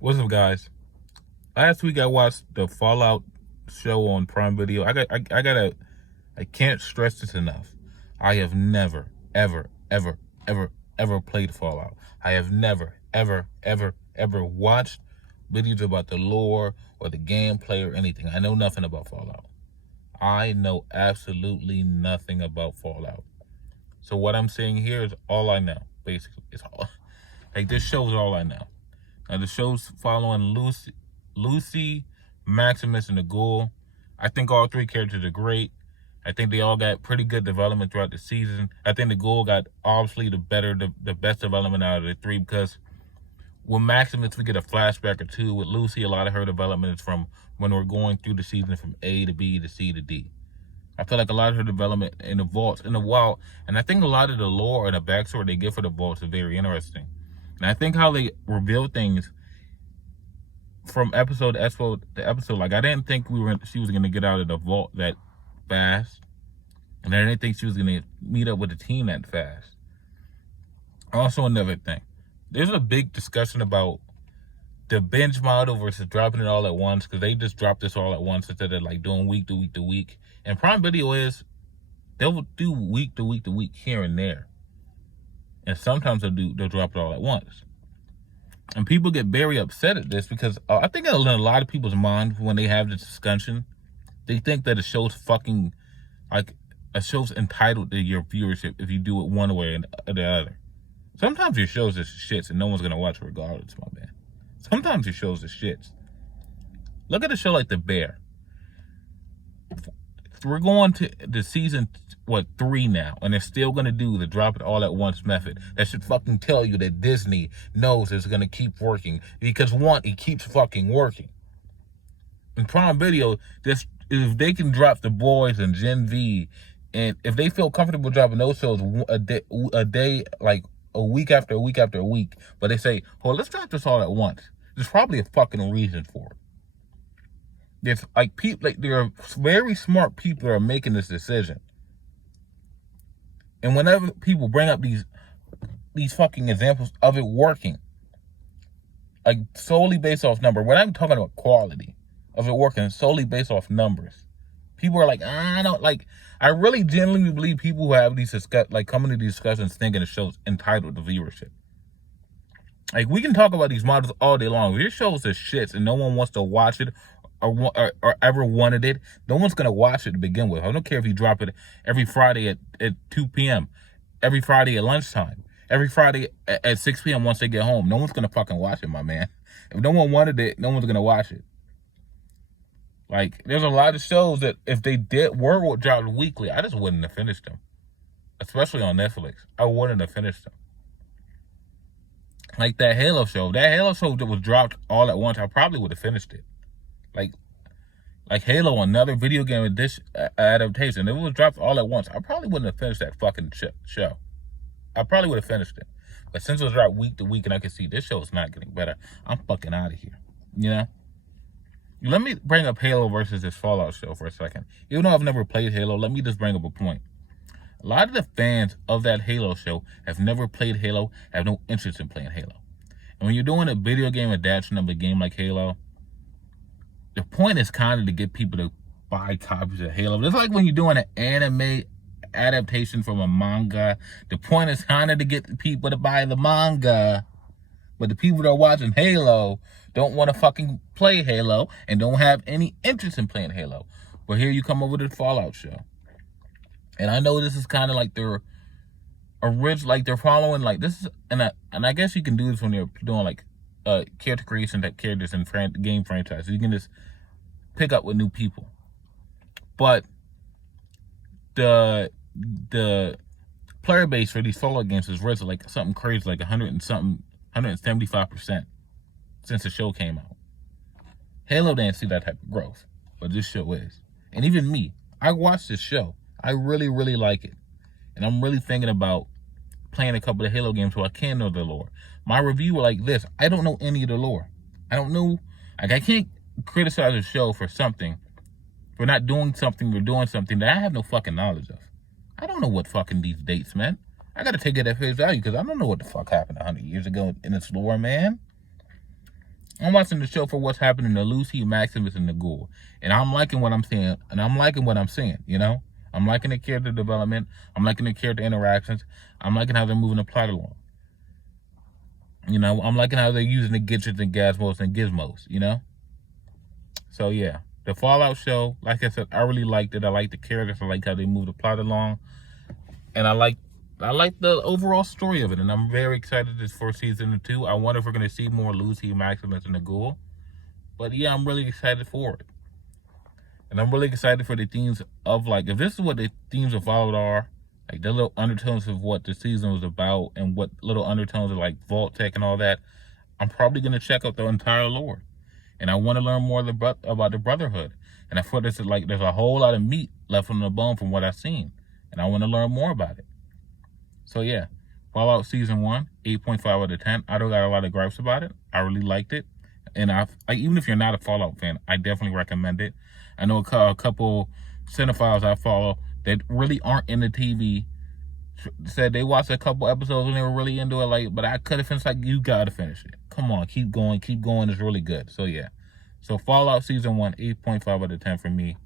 What's up, guys? Last week I watched the Fallout show on Prime Video. I can't stress this enough. I have never, ever played Fallout. I have never, ever watched videos about the lore or the gameplay or anything. I know nothing about Fallout. I know absolutely nothing about Fallout. So what I'm saying here is all I know. Basically, it's all like this show is all I know. Now the show's following Lucy, Maximus, and the Ghoul. I think all three characters are great. I think they all got pretty good development throughout the season. I think the Ghoul got obviously the best development out of the three, because with Maximus we get a flashback or two. With Lucy, a lot of her development is from when we're going through the season from A to B to C to D. I feel like a lot of her development in the vaults, in the wild, and I think a lot of the lore and the backstory they give for the vaults is very interesting. And I think how they reveal things from episode to episode, like I didn't think she was gonna get out of the vault that fast, and I didn't think she was gonna meet up with the team that fast. Also, another thing, there's a big discussion about the binge model versus dropping it all at once, because they just dropped this all at once instead of like doing week to week to week. And Prime Video they'll do week to week to week here and there, and sometimes they'll drop it all at once. And people get very upset at this because I think in a lot of people's minds when they have this discussion, they think that a show's fucking, like, a show's entitled to your viewership if you do it one way or the other. Sometimes your show's just shits and no one's gonna watch it regardless, my man. Sometimes your show's just shits. Look at a show like The Bear. We're going to the season, 3 now, and they're still going to do the drop it all at once method. That should fucking tell you that Disney knows it's going to keep working, because one, it keeps fucking working. In Prime Video, if they can drop The Boys and Gen V, and if they feel comfortable dropping those shows a day, like a week after a week after a week, but they say, oh, let's drop this all at once, there's probably a fucking reason for it. There's like people, like there are very smart people that are making this decision. And whenever people bring up these fucking examples of it working, like solely based off number, when I'm talking about quality of it working solely based off numbers, people are like, I don't like. I really genuinely believe people who have these coming to these discussions thinking the show's entitled to viewership. Like, we can talk about these models all day long. If your show's a shits and no one wants to watch it or ever wanted it, no one's going to watch it to begin with. I don't care if you drop it every Friday at 2 p.m., every Friday at lunchtime, every Friday at 6 p.m. once they get home. No one's going to fucking watch it, my man. If no one wanted it, no one's going to watch it. Like, there's a lot of shows that if they were dropped weekly, I just wouldn't have finished them. Especially on Netflix. I wouldn't have finished them. Like that Halo show. That Halo show that was dropped all at once, I probably would have finished it. Like Halo, another video game adaptation. If it was dropped all at once, I probably wouldn't have finished that fucking show. I probably would have finished it. But since it was dropped week to week and I could see this show is not getting better, I'm fucking out of here. You know? Let me bring up Halo versus this Fallout show for a second. Even though I've never played Halo, let me just bring up a point. A lot of the fans of that Halo show have never played Halo, have no interest in playing Halo. And when you're doing a video game adaptation of a game like Halo, the point is kind of to get people to buy copies of Halo. It's like when you're doing an anime adaptation from a manga. The point is kind of to get people to buy the manga. But the people that are watching Halo don't want to fucking play Halo and don't have any interest in playing Halo. But here you come over to the Fallout show. And I know this is kind of like their original, like they're following, like this is, and I guess you can do this when you're doing like character creation type characters in game franchises. You can just pick up with new people. But the player base for these Fallout games has risen like something crazy, like 175% since the show came out. Halo didn't see that type of growth, but this show is. And even me, I watched this show. I really, really like it. And I'm really thinking about playing a couple of Halo games so I can know the lore. My review was like this. I don't know any of the lore. I don't know. Like, I can't criticize a show for something, for not doing something or doing something that I have no fucking knowledge of. I don't know what fucking these dates, man. I gotta take it at face value because I don't know what the fuck happened 100 years ago in its lore, man. I'm watching the show for what's happening to Lucy, Maximus, and the Ghoul. And I'm liking what I'm seeing. And I'm liking what I'm seeing, you know? I'm liking the character development. I'm liking the character interactions. I'm liking how they're moving the plot along. You know, I'm liking how they're using the gadgets and gizmos and gizmos, you know? So, yeah. The Fallout show, like I said, I really liked it. I like the characters. I like how they move the plot along. And I like the overall story of it, and I'm very excited for season 2. I wonder if we're going to see more Lucy, Maximus, and the Ghoul. But yeah, I'm really excited for it. And I'm really excited for the themes of, like, if this is what the themes of Fallout are, like the little undertones of what the season was about, and what little undertones of, like, Vault Tech and all that, I'm probably going to check out the entire lore. And I want to learn more about the Brotherhood. And I feel there's a whole lot of meat left on the bone from what I've seen. And I want to learn more about it. So yeah, Fallout Season 1, 8.5 out of 10. I don't got a lot of gripes about it. I really liked it. And even if you're not a Fallout fan, I definitely recommend it. I know a couple cinephiles I follow that really aren't into TV said they watched a couple episodes and they were really into it. Like, but I could have finished. Like, you gotta finish it. Come on, keep going. It's really good. So yeah. So Fallout Season 1, 8.5 out of 10 for me.